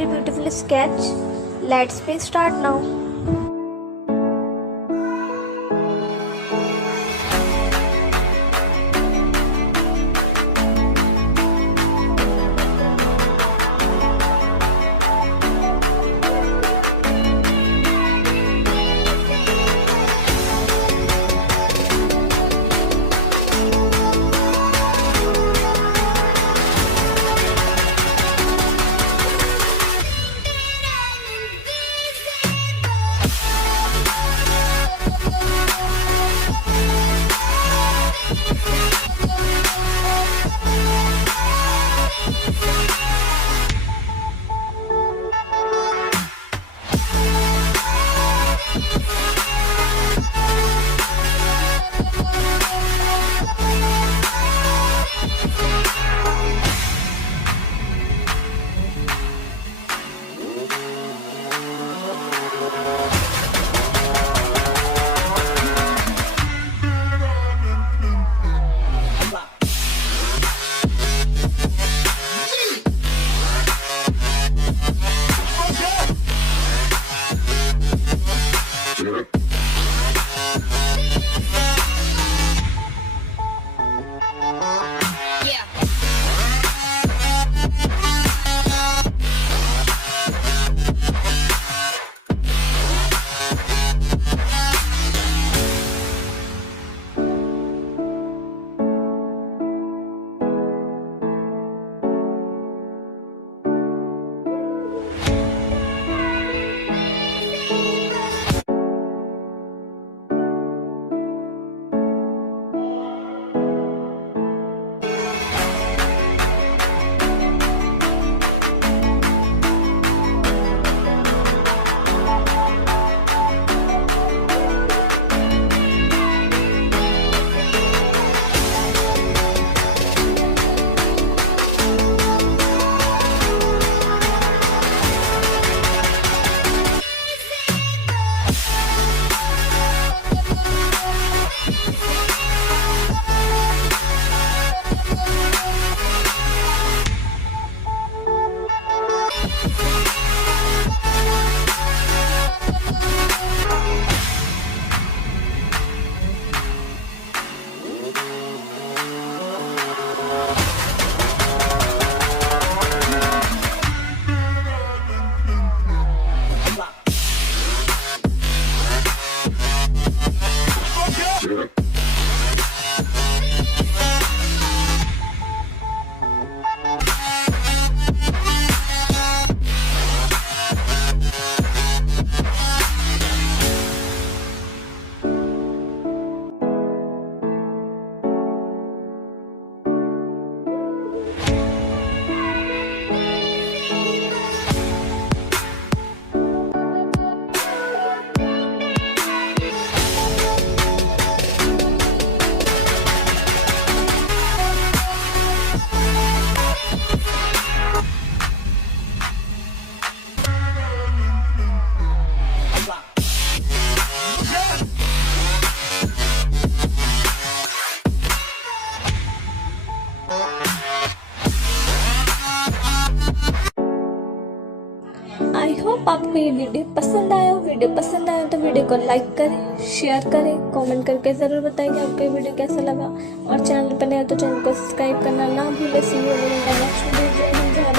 create a beautiful sketch. Let's start now. I hope आपको ये वीडियो पसंद आया हो। वीडियो पसंद आया तो वीडियो को लाइक करें, शेयर करें, कमेंट करके ज़रूर बताएं कि आपको ये वीडियो कैसा लगा। और चैनल पर नया तो चैनल को सब्सक्राइब करना ना भूलें। See you in the next video.